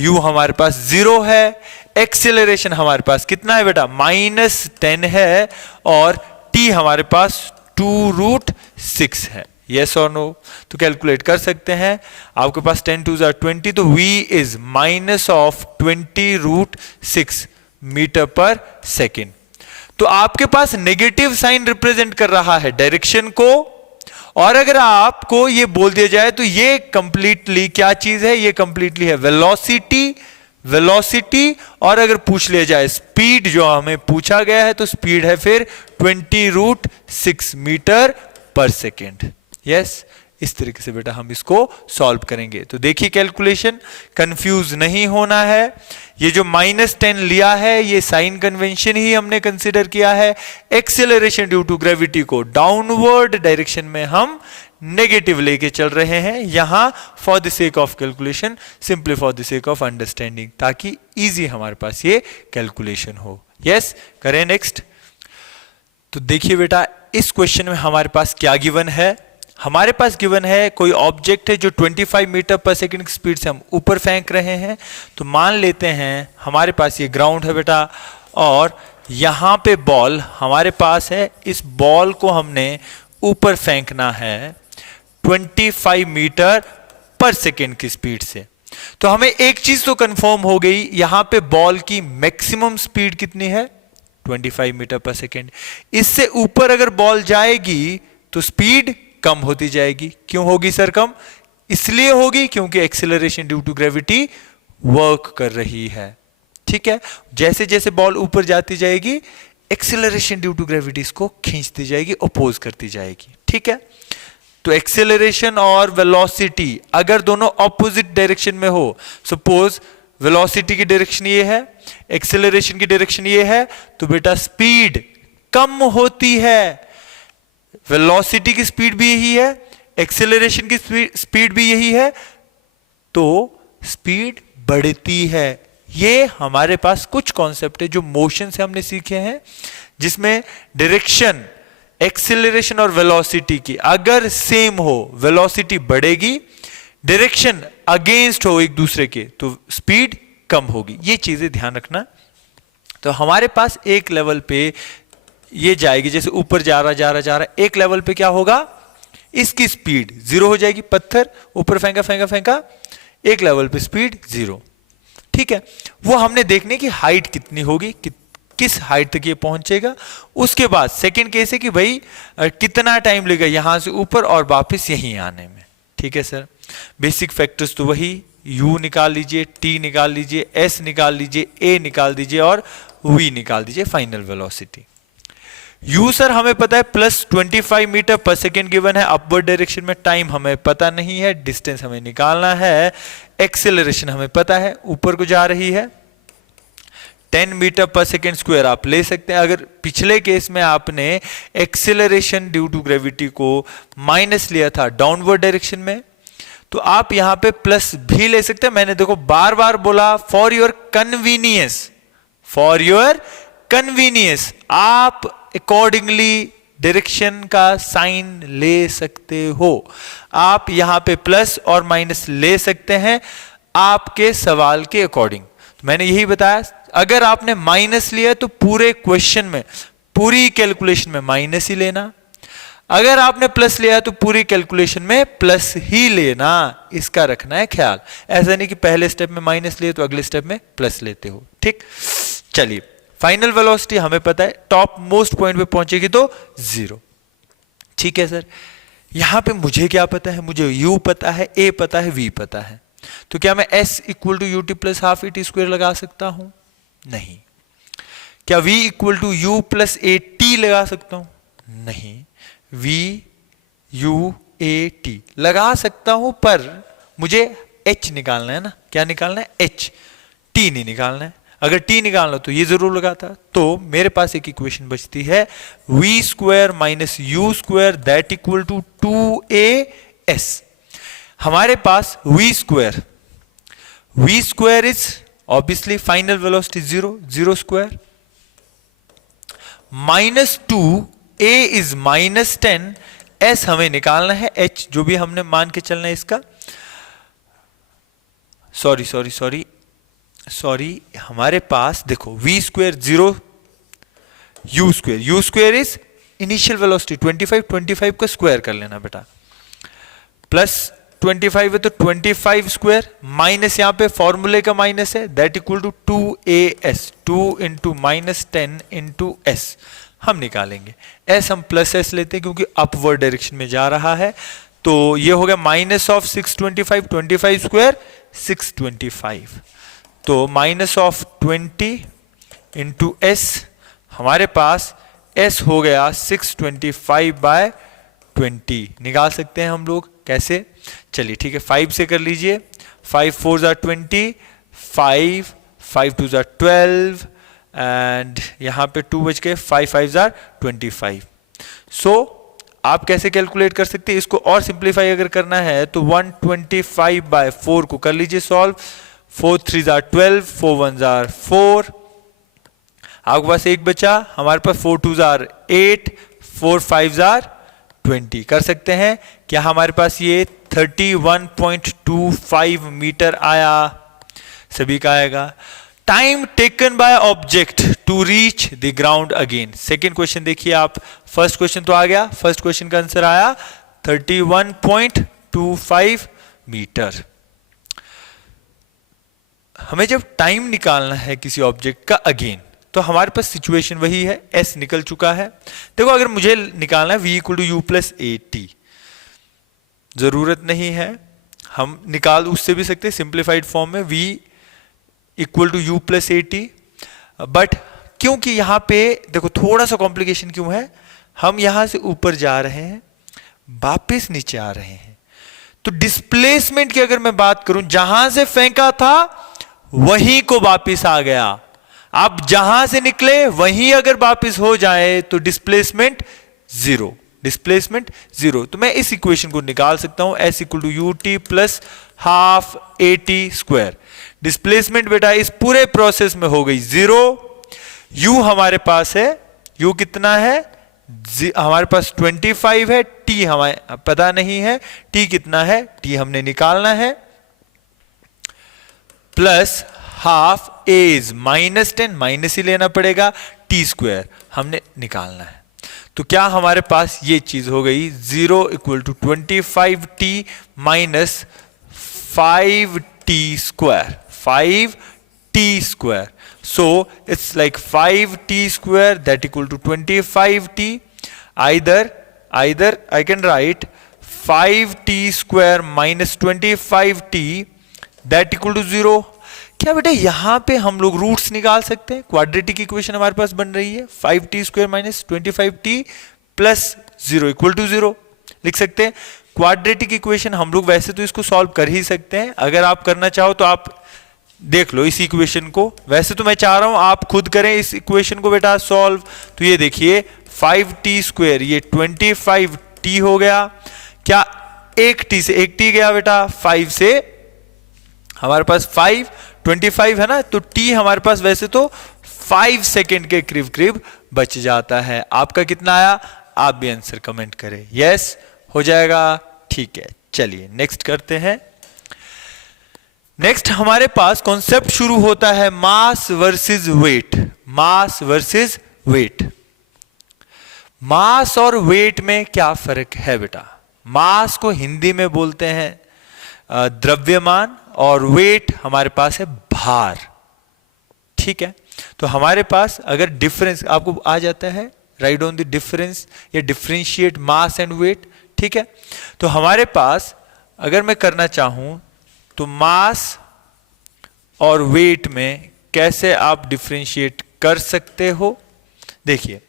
u हमारे पास 0 है, एक्सेलरेशन हमारे पास कितना है बेटा -10 है और t हमारे पास 2 रूट 6 है, यस और नो। तो कैलकुलेट कर सकते हैं, आपके पास 10 2s are 20, तो v is minus of 20 root 6 metre पर सेकेंड। तो आपके पास नेगेटिव साइन रिप्रेजेंट कर रहा है डायरेक्शन को, और अगर आपको ये बोल दिया जाए तो ये कंप्लीटली क्या चीज है, ये कंप्लीटली है वेलोसिटी। और अगर पूछ लिया जाए स्पीड, जो हमें पूछा गया है, तो स्पीड है फिर 20 रूट 6 मीटर पर सेकेंड। यस, इस तरीके से बेटा हम इसको सॉल्व करेंगे। तो देखिए कैलकुलेशन, कंफ्यूज नहीं होना है। ये जो -10 लिया है ये साइन कन्वेंशन ही हमने कंसीडर किया है। एक्सेलरेशन ड्यू टू ग्रेविटी को डाउनवर्ड डायरेक्शन में हम नेगेटिव लेके चल रहे हैं यहां, for the sake of calculation, simply for the sake of understanding, ताकि इजी हमारे पास ये कैलकुलेशन हो। यस, करें नेक्स्ट। तो देखिए बेटा इस क्वेश्चन में हमारे पास क्या गिवन है, हमारे पास गिवन है कोई ऑब्जेक्ट है जो 25 मीटर पर सेकंड की स्पीड से हम ऊपर फेंक रहे हैं। तो मान लेते हैं हमारे पास ये ग्राउंड है बेटा, और यहां पे बॉल हमारे पास है, इस बॉल को हमने ऊपर फेंकना है 25 मीटर पर सेकंड की स्पीड से। तो हमें एक चीज तो कंफर्म हो गई, यहां पे बॉल की मैक्सिमम स्पीड कितनी है, 25 मीटर पर सेकंड। इससे ऊपर अगर बॉल जाएगी तो स्पीड कम होती जाएगी। क्यों होगी सर कम? इसलिए होगी क्योंकि acceleration due to gravity work कर रही है। ठीक है, जैसे जैसे बॉल ऊपर जाती जाएगी एक्सेलरेशन ड्यू टू ग्रेविटी इसको खींचती जाएगी, अपोज करती जाएगी। ठीक है, तो एक्सेलरेशन और वेलोसिटी अगर दोनों ऑपोजिट डायरेक्शन में हो, सपोज वेलोसिटी की डायरेक्शन ये है, एक्सेलरेशन की डायरेक्शन ये है, तो बेटा स्पीड कम होती है। वेलोसिटी की स्पीड भी यही है, एक्सेलरेशन की स्पीड भी यही है, तो स्पीड बढ़ती है। ये हमारे पास कुछ कॉन्सेप्ट है जो मोशन से हमने सीखे हैं, जिसमें डायरेक्शन, एक्सेलरेशन और वेलोसिटी की अगर सेम हो, वेलोसिटी बढ़ेगी, डायरेक्शन अगेंस्ट हो एक दूसरे के, तो स्पीड कम होगी। ये चीजें ध्यान रखना। तो हमारे पास एक लेवल पे ये जाएगी, जैसे ऊपर जा रहा, एक लेवल पे क्या होगा, इसकी स्पीड जीरो हो जाएगी। पत्थर ऊपर फेंका, एक लेवल पे स्पीड जीरो। ठीक है, वो हमने देखने की हाइट कितनी होगी, किस हाइट तक ये पहुंचेगा। उसके बाद सेकंड केस है कि भाई कितना टाइम लगेगा यहां से ऊपर और वापस यहीं आने में। ठीक है सर, बेसिक फैक्टर्स तो वही, u निकाल लीजिए, t निकाल लीजिए, s निकाल लीजिए, a निकाल दीजिए और v निकाल दीजिए, फाइनल वेलोसिटी। u सर हमें पता है +25 मीटर पर सेकेंड गिवन है, अपवर्ड डायरेक्शन में। टाइम हमें पता नहीं है, डिस्टेंस हमें निकालना है, एक्सेलरेशन हमें पता है, ऊपर को जा रही है। 10 मीटर पर सेकेंड स्क्वायर आप ले सकते हैं। अगर पिछले केस में आपने एक्सेलरेशन ड्यू टू ग्रेविटी को माइनस लिया था डाउनवर्ड डायरेक्शन में, तो आप यहां पे प्लस भी ले सकते हैं। मैंने देखो बार बार बोला, for your convenience, for your convenience आप अकॉर्डिंगली डायरेक्शन का साइन ले सकते हो। आप यहां पे प्लस और माइनस ले सकते हैं आपके सवाल के अकॉर्डिंग। तो मैंने यही बताया, अगर आपने माइनस लिया तो पूरे क्वेश्चन में, पूरी कैलकुलेशन में माइनस ही लेना। अगर आपने प्लस लिया तो पूरी कैलकुलेशन में प्लस ही लेना, इसका रखना है ख्याल। ऐसा नहीं कि पहले स्टेप में माइनस लिए तो अगले स्टेप में प्लस लेते हो। ठीक, चलिए फाइनल वेलोसिटी हमें पता है, टॉप मोस्ट पॉइंट पे पहुंचेगी तो जीरो। ठीक है सर, यहां पे मुझे क्या पता है, मुझे u पता है, a पता है, v पता है। तो क्या मैं s equal to ut plus half e t square लगा सकता हूं? नहीं। क्या v equal to u plus a t लगा सकता हूं? नहीं। v u a t लगा सकता हूं, पर मुझे h निकालना है ना। क्या निकालना है? h, t नहीं निकालना है। अगर t निकालना तो ये जरूर लगाता। तो मेरे पास एक इक्वेशन बचती है, v square minus u square that equal to 2as। हमारे पास v square is obviously final velocity zero, zero square minus 2a is minus 10, s हमें निकालना है, h जो भी हमने मान के चलना है इसका। सॉरी हमारे पास देखो v square zero, u square is initial velocity 25 का स्क्वायर कर लेना बेटा, प्लस 25 है तो 25 स्क्वायर, माइनस यहां पे फॉर्मूले का माइनस है, that equal to 2as, 2 into minus 10 into s हम निकालेंगे। s हम प्लस s लेते हैं क्योंकि अपवर्ड डायरेक्शन में जा रहा है। तो ये हो गया माइनस ऑफ 625, 25 स्क्वायर 625, तो माइनस ऑफ 20 इंटू s, हमारे पास s हो गया 625 बाय 20। निकाल सकते हैं हम लोग, कैसे? चलिए ठीक है, 5 से कर लीजिए। 5 4 जार 20, 5 2 जार 12 एंड यहां पे 2 बच गए, 5 5 जार 25। सो आप कैसे कैलकुलेट कर सकते हैं इसको? और सिंप्लीफाई अगर करना है तो 125 बाय 4 को कर लीजिए सॉल्व। 4 3 जार 12, 4 1 जार 4, आपके पास एक बचा, हमारे पास 4 2 जार 8, 4 5 जार 20 कर सकते हैं। क्या हमारे पास ये 31.25 मीटर आया? सभी का आएगा। Time taken by object to reach the ground again. Second question देखिए आप, फर्स्ट क्वेश्चन तो आ गया, फर्स्ट क्वेश्चन का आंसर आया 31.25 मीटर। हमें जब टाइम निकालना है किसी ऑब्जेक्ट का अगेन, तो हमारे पास सिचुएशन वही है, s निकल चुका है। देखो अगर मुझे निकालना है v equal to u plus a t, जरूरत नहीं है, हम निकाल उससे भी सकते हैं सिंप्लीफाइड फॉर्म में, v equal to u plus a t. But क्योंकि यहां पे देखो थोड़ा सा कॉम्प्लिकेशन क्यों है, हम यहां से ऊपर जा रहे हैं, वापिस नीचे आ रहे हैं, तो डिस्प्लेसमेंट की अगर मैं बात करूं, जहां से फेंका था वहीं को वापिस आ गया। आप जहां से निकले वहीं अगर वापस हो जाए तो डिस्प्लेसमेंट जीरो, डिस्प्लेसमेंट जीरो। तो मैं इस इक्वेशन को निकाल सकता हूं, s equal to u t plus half a t square. Displacement बेटा इस पूरे प्रोसेस में हो गई जीरो। यू हमारे पास है, यू कितना है, हमारे पास 25 है, टी हमें पता नहीं है, टी कितना है, टी हमने निकालना है, प्लस हाफ एज -10, माइनस ही लेना पड़ेगा, टी स्क्वायर हमने निकालना है। तो क्या हमारे पास ये चीज हो गई, 0 equal to 25t minus 5t square, 5t square. So it's like 5t square that equal to 25t. Either I can write 5t square minus 25t that equal to 0. क्या बेटा यहां पे हम लोग रूट्स निकाल सकते हैं? क्वाड्रेटिक इक्वेशन हमारे पास बन रही है, 5t square minus 25t plus 0 equal to 0 लिख सकते हैं। क्वाड्रेटिक इक्वेशन हम लोग वैसे तो इसको सॉल्व कर ही सकते हैं, अगर आप करना चाहो तो आप देख लो इस इक्वेशन को। वैसे तो मैं चाह रहा हूं आप खुद करें इस इक्वेशन को बेटा सॉल्व। तो ये देखिए 5t स्क्वायर, ये 25t हो गया, क्या एक t से एक t गया बेटा, 5 से हमारे पास 5, 25 है ना, तो t हमारे पास वैसे तो 5 सेकेंड के करीब करीब बच जाता है। आपका कितना आया, आप भी आंसर कमेंट करें, यस हो जाएगा, ठीक है। चलिए नेक्स्ट करते हैं। नेक्स्ट हमारे पास कॉन्सेप्ट शुरू होता है मास वर्सेस वेट, मास वर्सेस वेट। मास और वेट में क्या फर्क है बेटा? मास को हिंदी में बोलते हैं द्रव्यमान और वेट हमारे पास है भार, ठीक है। तो हमारे पास अगर डिफरेंस आपको आ जाता है, राइट ऑन द डिफरेंस या डिफरेंशिएट मास एंड वेट, ठीक है। तो हमारे पास अगर मैं करना चाहूं तो मास और वेट में कैसे आप डिफरेंशिएट कर सकते हो? देखिए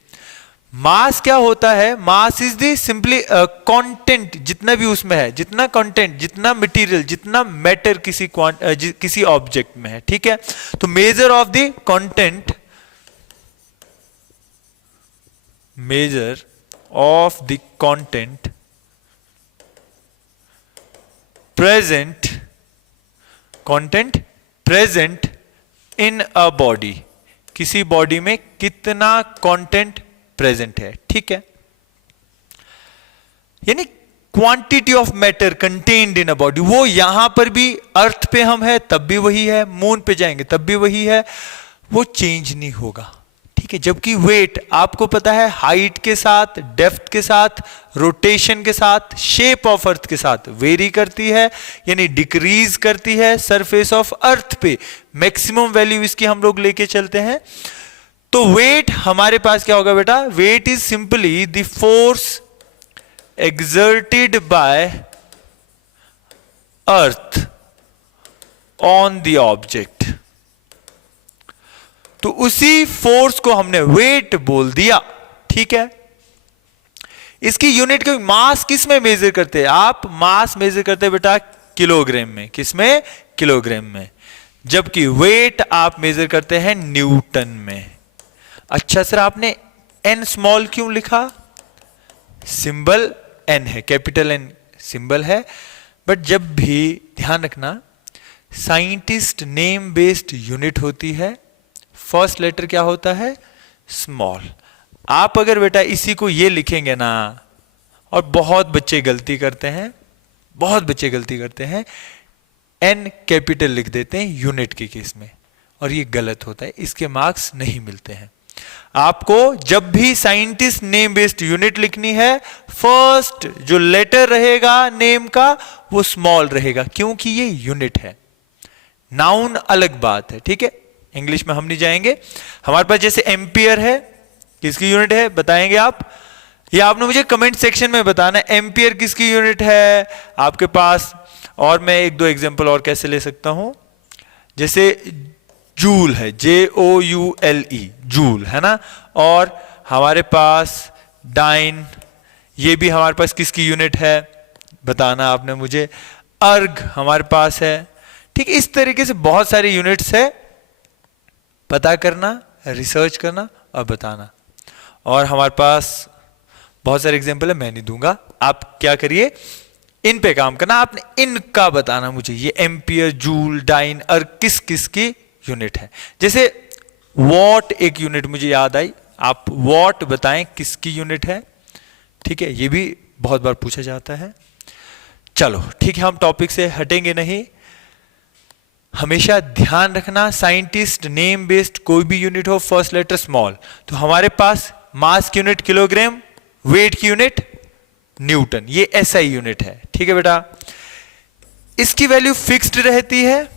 मास क्या होता है, mass is the simply content, जितना भी उसमें है, जितना कंटेंट, जितना मटेरियल, जितना मैटर किसी ऑब्जेक्ट में है, ठीक है। तो measure of the content, measure of the content present, content present in a body, किसी बॉडी में कितना कंटेंट प्रेजेंट है, ठीक है। यानी quantity of matter contained in a body, वो यहां पर भी अर्थ पे हम है तब भी वही है, मून पे जाएंगे तब भी वही है, वो चेंज नहीं होगा, ठीक है। जबकि वेट आपको पता है हाइट के साथ, डेप्थ के साथ, रोटेशन के साथ, शेप ऑफ अर्थ के साथ वेरी करती है, यानी डिक्रीज करती है सरफेस ऑफ अर्थ पे। मैक्सिमम वैल्यू इसकी हम लोग लेके चलते हैं। तो वेट हमारे पास क्या होगा बेटा, weight is simply the force exerted by earth on the object। तो उसी फोर्स को हमने वेट बोल दिया, ठीक है। इसकी यूनिट के मास किस में मेजर करते हैं आप? मास मेजर करते हैं बेटा किलोग्राम में, किस में? किलोग्राम में। जबकि वेट आप मेजर करते हैं न्यूटन में। अच्छा सर आपने एन स्मॉल क्यों लिखा? सिंबल एन है, कैपिटल एन सिंबल है, बट जब भी ध्यान रखना साइंटिस्ट नेम बेस्ड यूनिट होती है, फर्स्ट लेटर क्या होता है? स्मॉल। आप अगर बेटा इसी को ये लिखेंगे ना, और बहुत बच्चे गलती करते हैं, बहुत बच्चे गलती करते हैं, एन कैपिटल लिख देते हैं यूनिट के केस में, और ये गलत होता है, इसके मार्क्स नहीं मिलते हैं। आपको जब भी साइंटिस्ट नेम बेस्ड यूनिट लिखनी है, फर्स्ट जो लेटर रहेगा नेम का वो स्मॉल रहेगा, क्योंकि ये यूनिट है। नाउन अलग बात है, ठीक है, इंग्लिश में हम नहीं जाएंगे। हमारे पास जैसे एम्पियर है, किसकी यूनिट है बताएंगे आप? ये आपने मुझे कमेंट सेक्शन में बताना, एम्पियर किसकी यूनिट है आपके पास। और मैं एक दो एग्जांपल और कैसे ले सकता हूं, जैसे जूल है, JOULE, जूल है ना। और हमारे पास डाइन, ये भी हमारे पास किसकी यूनिट है बताना आपने मुझे। अर्ग हमारे पास है, ठीक। इस तरीके से बहुत सारी यूनिट्स है, पता करना, रिसर्च करना और बताना। और हमारे पास बहुत सारे एग्जाम्पल है, मैं नहीं दूंगा, आप क्या करिए इन पे काम करना। आपने इनका बताना मुझे, ये एम्पियर, जूल, डाइन और किस किस की यूनिट है। जैसे वॉट एक यूनिट मुझे याद आई, आप वॉट बताएं किसकी यूनिट है, ठीक है, ये भी बहुत बार पूछा जाता है। चलो ठीक है, हम टॉपिक से हटेंगे नहीं। हमेशा ध्यान रखना, साइंटिस्ट नेम बेस्ड कोई भी यूनिट हो, फर्स्ट लेटर स्मॉल। तो हमारे पास मास की यूनिट किलोग्राम, वेट की यूनिट न्यूटन, ये एसआई यूनिट है, ठीक है बेटा। इसकी वैल्यू फिक्स्ड रहती है,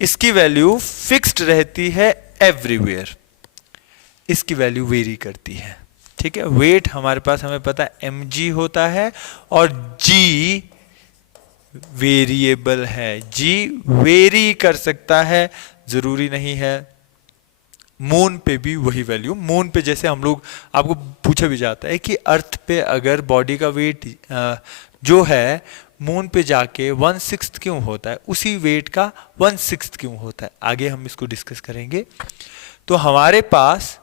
इसकी वैल्यू फिक्स्ड रहती है एवरीवेयर, इसकी वैल्यू वेरी करती है, ठीक है। वेट हमारे पास हमें पता है mg होता है और g वेरिएबल है, g वेरी कर सकता है, जरूरी नहीं है। मून पे भी वही वैल्यू, मून पे जैसे हम लोग, आपको पूछा भी जाता है कि अर्थ पे अगर बॉडी का वेट जो है मून पे जाके 1/6 क्यों होता है, उसी वेट का 1/6 क्यों होता है, आगे हम इसको डिस्कस करेंगे। तो हमारे पास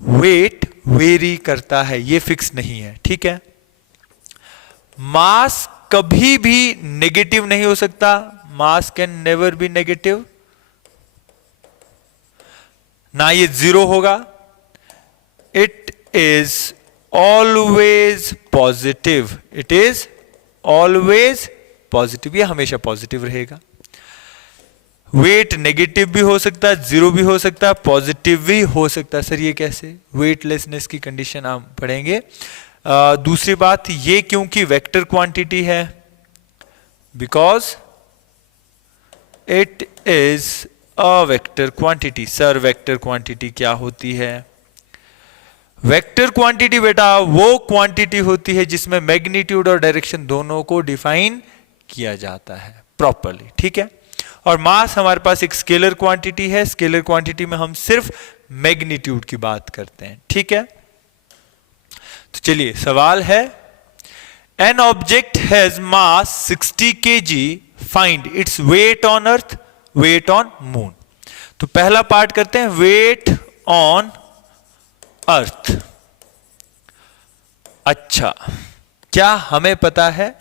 वेट वेरी करता है, ये फिक्स नहीं है, ठीक है। मास कभी भी नेगेटिव नहीं हो सकता, मास कैन नेवर बी नेगेटिव, ना ये जीरो होगा, it is always positive, it is always positive, ये हमेशा पॉजिटिव रहेगा। वेट नेगेटिव भी हो सकता है, जीरो भी हो सकता है, पॉजिटिव भी हो सकता है। सर ये कैसे, वेटलेसनेस की कंडीशन हम पढ़ेंगे। दूसरी बात, ये क्योंकि वेक्टर क्वांटिटी है, because it is a vector quantity. Sir vector quantity क्या होती है? वेक्टर क्वांटिटी बेटा वो क्वांटिटी होती है जिसमें मैग्नीट्यूड और डायरेक्शन दोनों को डिफाइन किया जाता है प्रॉपरली, ठीक है। और मास हमारे पास एक स्केलर क्वांटिटी है, स्केलर क्वांटिटी में हम सिर्फ मैग्नीट्यूड की बात करते हैं, ठीक है। तो चलिए सवाल है, an object has mass 60 kg, find its weight on earth, weight on moon. तो पहला पार्ट करते हैं, वेट ऑन अर्थ। अच्छा, क्या हमें पता है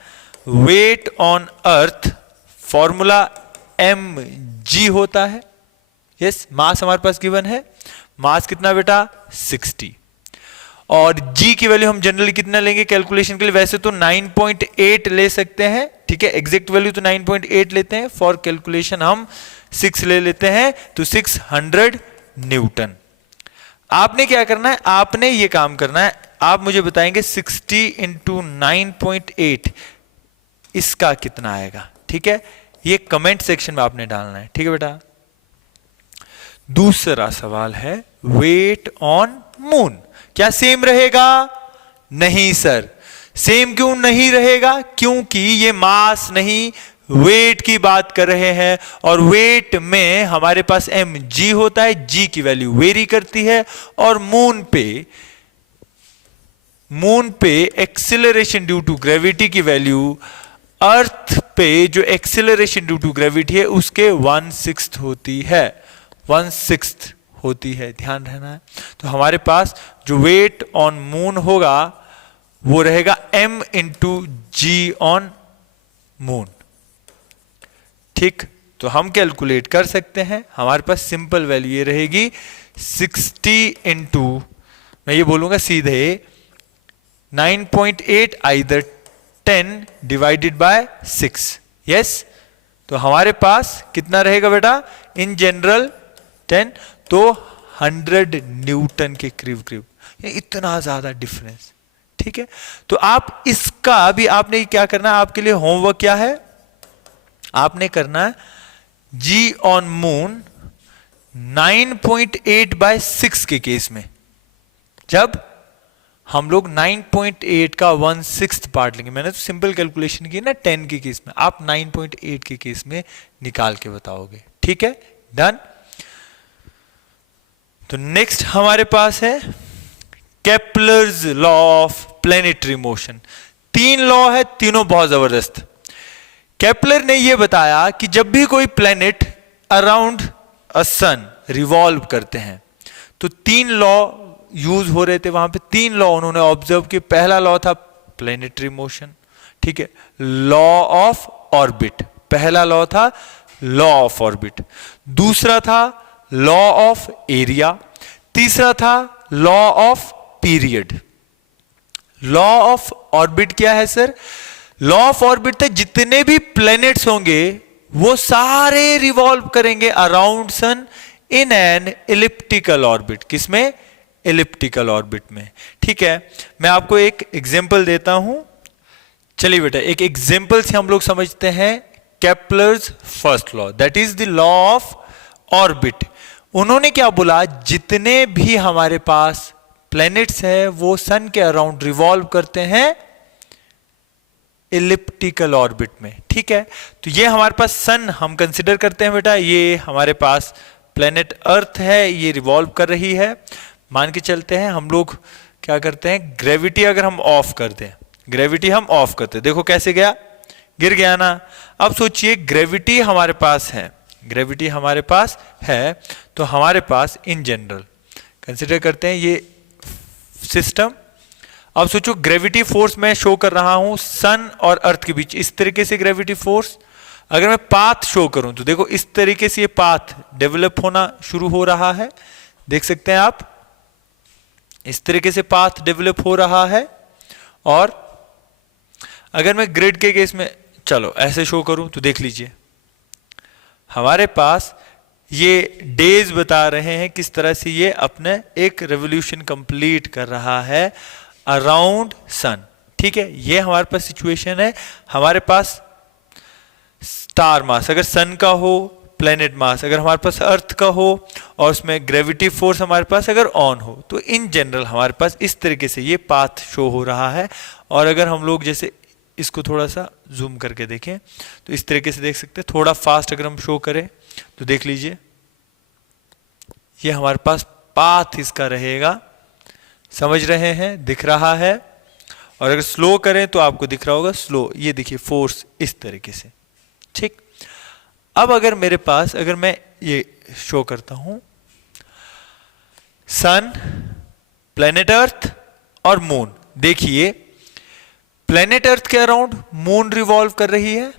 weight on earth formula mg होता है? यस, मास हमारे पास गिवन है, मास कितना बेटा 60, और g की वैल्यू हम जनरली कितना लेंगे कैलकुलेशन के लिए? वैसे तो 9.8 ले सकते हैं, ठीक है, एग्जैक्ट वैल्यू तो 9.8 लेते हैं, फॉर कैलकुलेशन हम 6 ले लेते हैं, तो 600 न्यूटन। आपने क्या करना है, आपने ये काम करना है, आप मुझे बताएंगे 60 इंटू 9.8 इसका कितना आएगा, ठीक है, ये कमेंट सेक्शन में आपने डालना है, ठीक है बेटा। दूसरा सवाल है, वेट ऑन मून, क्या सेम रहेगा? नहीं सर, सेम क्यों नहीं रहेगा? क्योंकि ये मास नहीं, वेट की बात कर रहे हैं, और वेट में हमारे पास mg होता है, g की वैल्यू वेरी करती है, और मून पे एक्सिलरेशन ड्यू टू ग्रेविटी की वैल्यू अर्थ पे जो एक्सिलरेशन ड्यू टू ग्रेविटी है उसके 1/6 होती है, 1/6 होती है, ध्यान रहना है। तो हमारे पास जो वेट ऑन मून होगा वो रहेगा m into g on moon, ठीक। तो हम कैलकुलेट कर सकते हैं, हमारे पास सिंपल वैल्यू ये रहेगी 60 इंटू, मैं ये बोलूंगा सीधे 9.8 आइदर 10 डिवाइडेड बाय 6, यस। तो हमारे पास कितना रहेगा बेटा इन जनरल 10, तो 100 न्यूटन के करीब करीब, इतना ज्यादा डिफरेंस, ठीक है। तो आप इसका भी आपने क्या करना है, आपके लिए होमवर्क क्या है, आपने करना है g ऑन मून 9.8 बाय 6 के केस में, जब हम लोग 9.8 का 1/6 पार्ट लेंगे, मैंने तो सिंपल कैलकुलेशन की ना 10 के केस में, आप 9.8 के केस में निकाल के बताओगे, ठीक है, डन। तो नेक्स्ट हमारे पास है Kepler's law of planetary motion. 3 law है, तीनों बहुत जबरदस्त। केपलर ने यह बताया कि जब भी कोई प्लेनेट अराउंड अ सन रिवॉल्व करते हैं तो 3 लॉ यूज हो रहे थे वहां पे। 3 लॉ उन्होंने ऑब्जर्व किए। पहला लॉ था प्लेनेटरी मोशन, ठीक है, लॉ ऑफ ऑर्बिट, पहला लॉ था लॉ ऑफ ऑर्बिट। दूसरा था लॉ ऑफ एरिया। तीसरा था law of period. Law of orbit क्या है सर? लॉ ऑफ ऑर्बिट था जितने भी प्लैनेट्स होंगे वो सारे रिवॉल्व करेंगे around sun in an elliptical orbit. किसमें? इलिप्टिकल ऑर्बिट में, ठीक है। मैं आपको एक एग्जांपल देता हूं। चलिए बेटा, एक एग्जांपल से हम लोग समझते हैं Kepler's first law, that is the law of orbit. उन्होंने क्या बोला? जितने भी हमारे पास प्लैनेट्स है वो सन के अराउंड रिवॉल्व करते हैं इलिप्टिकल ऑर्बिट में, ठीक है। तो ये हमारे पास सन हम कंसिडर करते हैं बेटा, ये हमारे पास प्लेनेट अर्थ है, ये रिवॉल्व कर रही है। मान के चलते हैं हम लोग क्या करते हैं, ग्रेविटी अगर हम ऑफ कर दें, ग्रेविटी हम ऑफ करते हैं, देखो कैसे गया, गिर गया ना। अब सोचिए ग्रेविटी हमारे पास है, ग्रेविटी हमारे पास है, तो हमारे पास इन जनरल कंसिडर करते हैं ये सिस्टम। अब सोचो ग्रेविटी फोर्स मैं शो कर रहा हूं सन और अर्थ के बीच, इस तरीके से ग्रेविटी फोर्स। अगर मैं पाथ शो करूं तो देखो इस तरीके से ये पाथ डेवलप होना शुरू हो रहा है, देख सकते हैं आप, इस तरीके से पाथ डेवलप हो रहा है। और अगर मैं ग्रिड के केस में चलो ऐसे शो करूं तो देख लीजिए हमारे पास ये डेज बता रहे हैं किस तरह से ये अपने एक रेवोल्यूशन कंप्लीट कर रहा है अराउंड सन, ठीक है। ये हमारे पास सिचुएशन है। हमारे पास स्टार मास अगर सन का हो, प्लेनेट मास अगर हमारे पास अर्थ का हो, और उसमें ग्रेविटी फोर्स हमारे पास अगर ऑन हो, तो इन जनरल हमारे पास इस तरीके से ये पाथ शो हो रहा है। और अगर हम लोग जैसे इसको थोड़ा सा जूम करके देखें तो इस तरीके से देख सकते हैं, थोड़ा फास्ट अगर हम शो करें तो देख लीजिए ये हमारे पास पाथ इसका रहेगा, समझ रहे हैं, दिख रहा है। और अगर स्लो करें तो आपको दिख रहा होगा स्लो, ये देखिए फोर्स इस तरीके से, ठीक। अब अगर मेरे पास अगर मैं ये शो करता हूं सन, प्लेनेट अर्थ और मून, देखिए प्लेनेट अर्थ के अराउंड मून रिवॉल्व कर रही है,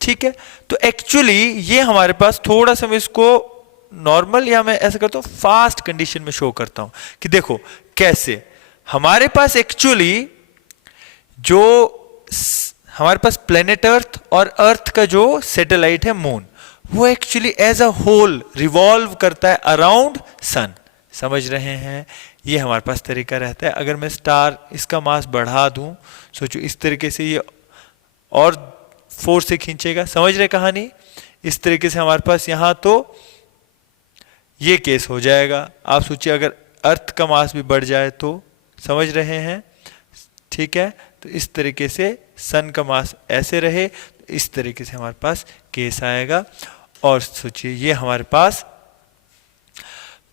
ठीक है। तो एक्चुअली ये हमारे पास थोड़ा सा मैं इसको नॉर्मल या मैं ऐसा करता हूं फास्ट कंडीशन में शो करता हूं कि देखो कैसे हमारे पास एक्चुअली जो हमारे पास प्लेनेट अर्थ और अर्थ का जो सैटेलाइट है मून, वो actually as a whole revolve करता है अराउंड सन, समझ रहे हैं। ये हमारे पास तरीका रहता है। अगर मैं स्टार इसका मास बढ़ा दूं, सोचो इस तरीके से ये और फोर्स से खींचेगा, समझ रहे कहानी। इस तरीके से हमारे पास यहां तो ये केस हो जाएगा। आप सोचिए अगर अर्थ का मास भी बढ़ जाए तो, समझ रहे हैं, ठीक है। तो इस तरीके से सन का मास ऐसे रहे, इस तरीके से हमारे पास केस आएगा। और सोचिए ये हमारे पास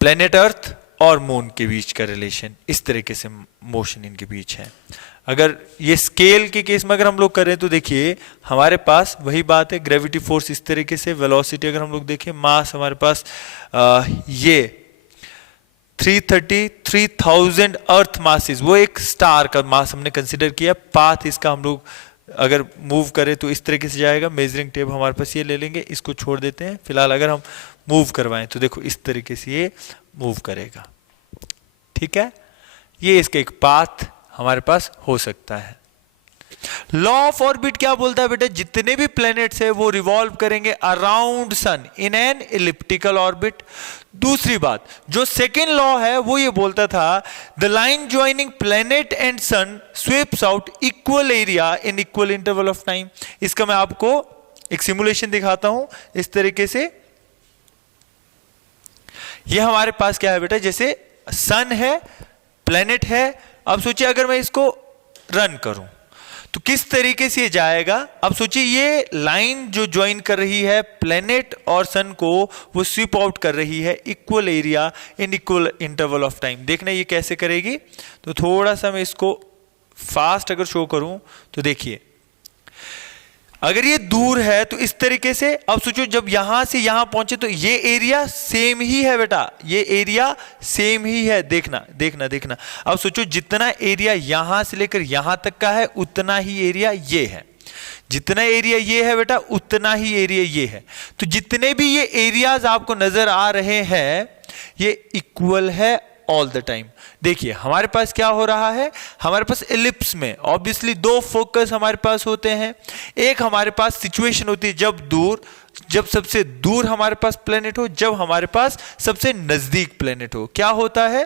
प्लेनेट अर्थ और मून के बीच का रिलेशन, इस तरीके से मोशन इनके बीच है। अगर ये स्केल के केस में अगर हम लोग करें तो देखिए हमारे पास वही बात है, ग्रेविटी फोर्स इस तरीके से, वेलोसिटी अगर हम लोग देखें, मास हमारे पास ये 333,000 अर्थ मासेस, वो एक स्टार का मास हमने कंसिडर किया। पाथ इसका हम लोग अगर मूव करें तो इस तरीके से जाएगा। मेजरिंग टेप हमारे पास ये ले लेंगे, इसको छोड़ देते हैं फिलहाल। अगर हम मूव करवाएं तो देखो इस तरीके से ये मूव करेगा, ठीक है। ये इसका एक पाथ हमारे पास हो सकता है। लॉ ऑफ ऑर्बिट क्या बोलता है बेटा? जितने भी प्लैनेट्स है वो रिवॉल्व करेंगे around sun in an elliptical orbit. दूसरी बात जो सेकेंड लॉ है वो ये बोलता था the line joining planet and sun sweeps out equal area in equal interval of time. इसका मैं आपको एक सिमुलेशन दिखाता हूं। इस तरीके से ये हमारे पास क्या है बेटा, जैसे सन है, प्लैनेट है। अब सोचिए अगर मैं इसको रन करूं तो किस तरीके से ये जाएगा। अब सोचिए ये लाइन जो ज्वाइन कर रही है प्लैनेट और सन को, वो स्वीप आउट कर रही है equal area in equal interval of time. देखना ये कैसे करेगी। तो थोड़ा सा मैं इसको फास्ट अगर शो करूं तो देखिए अगर ये दूर है तो इस तरीके से, अब सोचो जब यहां से यहां पहुंचे तो ये एरिया सेम ही है बेटा, ये एरिया सेम ही है, देखना देखना देखना। अब सोचो जितना एरिया यहां से लेकर यहां तक का है उतना ही एरिया ये है, जितना एरिया ये है बेटा उतना ही एरिया ये है। तो जितने भी ये एरियाज आपको नजर आ रहे हैं ये इक्वल है ऑल द टाइम। देखिए हमारे पास क्या हो रहा है, हमारे पास एलिप्स में ऑब्वियसली दो फोकस हमारे पास होते हैं। एक हमारे पास सिचुएशन होती है जब सबसे दूर हमारे पास प्लेनेट हो, जब हमारे पास सबसे नजदीक प्लेनेट हो। क्या होता है,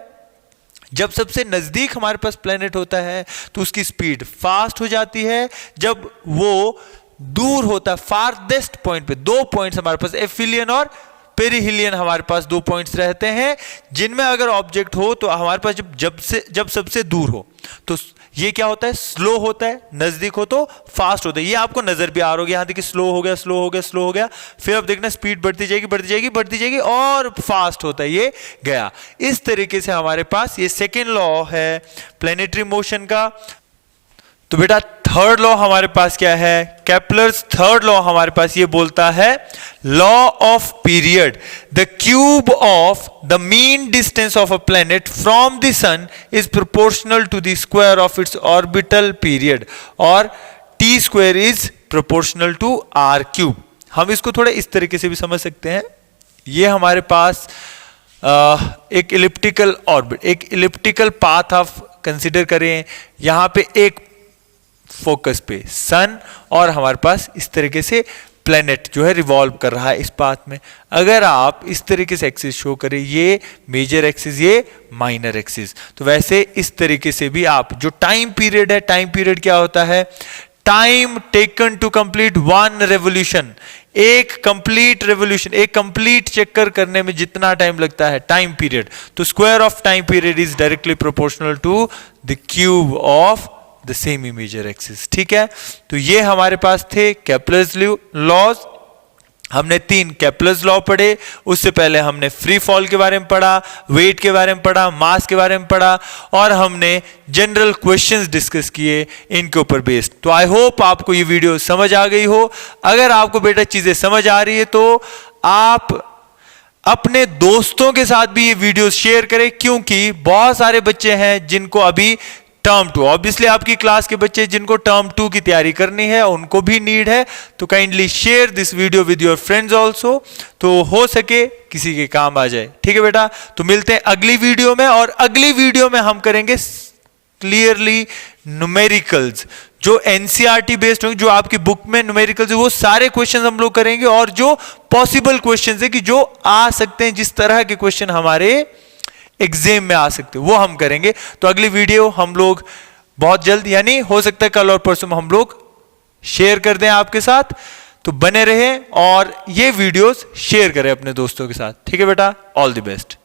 जब सबसे नजदीक हमारे पास प्लेनेट होता है तो उसकी स्पीड फास्ट हो जाती है। जब वो दूर होता है फारदेस्ट पॉइंट पे, दो पॉइंट्स हमारे पास एफिलियन और पेरिहिलियन हमारे पास दो पॉइंट्स रहते हैं, जिनमें अगर ऑब्जेक्ट हो तो हमारे पास जब सबसे दूर हो तो ये क्या होता है, स्लो होता है, नजदीक हो तो फास्ट होता है। ये आपको नजर भी आ रहा होगा, यहां देखिए स्लो हो गया स्लो हो गया स्लो हो गया, फिर अब देखना स्पीड बढ़ती जाएगी बढ़ती जाएगी बढ़ती जाएगी और फास्ट होता है, ये गया। इस तरीके से हमारे पास ये सेकेंड लॉ है प्लेनेटरी मोशन का। तो बेटा थर्ड लॉ हमारे पास क्या है, केपलर्स थर्ड लॉ हमारे पास ये बोलता है law of period. The cube of the mean distance of a planet from the sun is proportional to the square of its orbital period और T square is proportional to R cube. हम इसको थोड़ा इस तरीके से भी समझ सकते हैं। ये हमारे पास एक इलिप्टिकल ऑर्बिट, एक इलिप्टिकल पाथ आप कंसिडर करें, यहां पे एक फोकस पे सन और हमारे पास इस तरीके से प्लेनेट जो है रिवॉल्व कर रहा है इस पाथ में। अगर आप इस तरीके से एक्सिस शो करें, ये मेजर एक्सिस ये माइनर एक्सिस, तो वैसे इस तरीके से भी आप जो टाइम पीरियड है, टाइम पीरियड क्या होता है, time taken to complete one revolution. एक कंप्लीट रेवोल्यूशन, एक कंप्लीट चक्कर करने में जितना टाइम लगता है टाइम पीरियड, तो square of time period is directly proportional to the cube of the semi major axis. ठीक है, तो ये हमारे पास थे केपलर्स लॉज। हमने 3 केपलर्स लॉ पढ़े, उससे पहले हमने फ्री फॉल के बारे में पढ़ा, वेट के बारे में पढ़ा, मास के बारे में पढ़ा और हमने जनरल क्वेश्चंस डिस्कस किए इनके ऊपर बेस्ड। तो आई होप आपको ये वीडियो समझ आ गई हो। अगर आपको बेटा चीजें समझ आ रही है तो आप अपने दोस्तों के साथ भी ये वीडियो शेयर करें, क्योंकि बहुत सारे बच्चे हैं जिनको अभी टर्म 2, ऑब्वियसली आपकी क्लास के बच्चे जिनको टर्म 2 की तैयारी करनी है उनको भी नीड है, तो kindly share this video with your friends also, तो हो सके किसी के काम आ जाए। ठीक है बेटा, तो मिलते हैं अगली वीडियो में, और अगली वीडियो में हम करेंगे क्लियरली न्यूमेरिकल्स, जो एनसीईआरटी बेस्ड होंगे, जो आपकी बुक में न्यूमेरिकल्स है वो सारे क्वेश्चन हम लोग करेंगे, और जो पॉसिबल क्वेश्चन है कि जो आ सकते हैं, जिस तरह के क्वेश्चन हमारे एग्जाम में आ सकते वो हम करेंगे। तो अगली वीडियो हम लोग बहुत जल्द, यानी हो सकता है कल और परसों में हम लोग शेयर कर दें आपके साथ, तो बने रहें और ये वीडियोस शेयर करें अपने दोस्तों के साथ। ठीक है बेटा, ऑल द बेस्ट।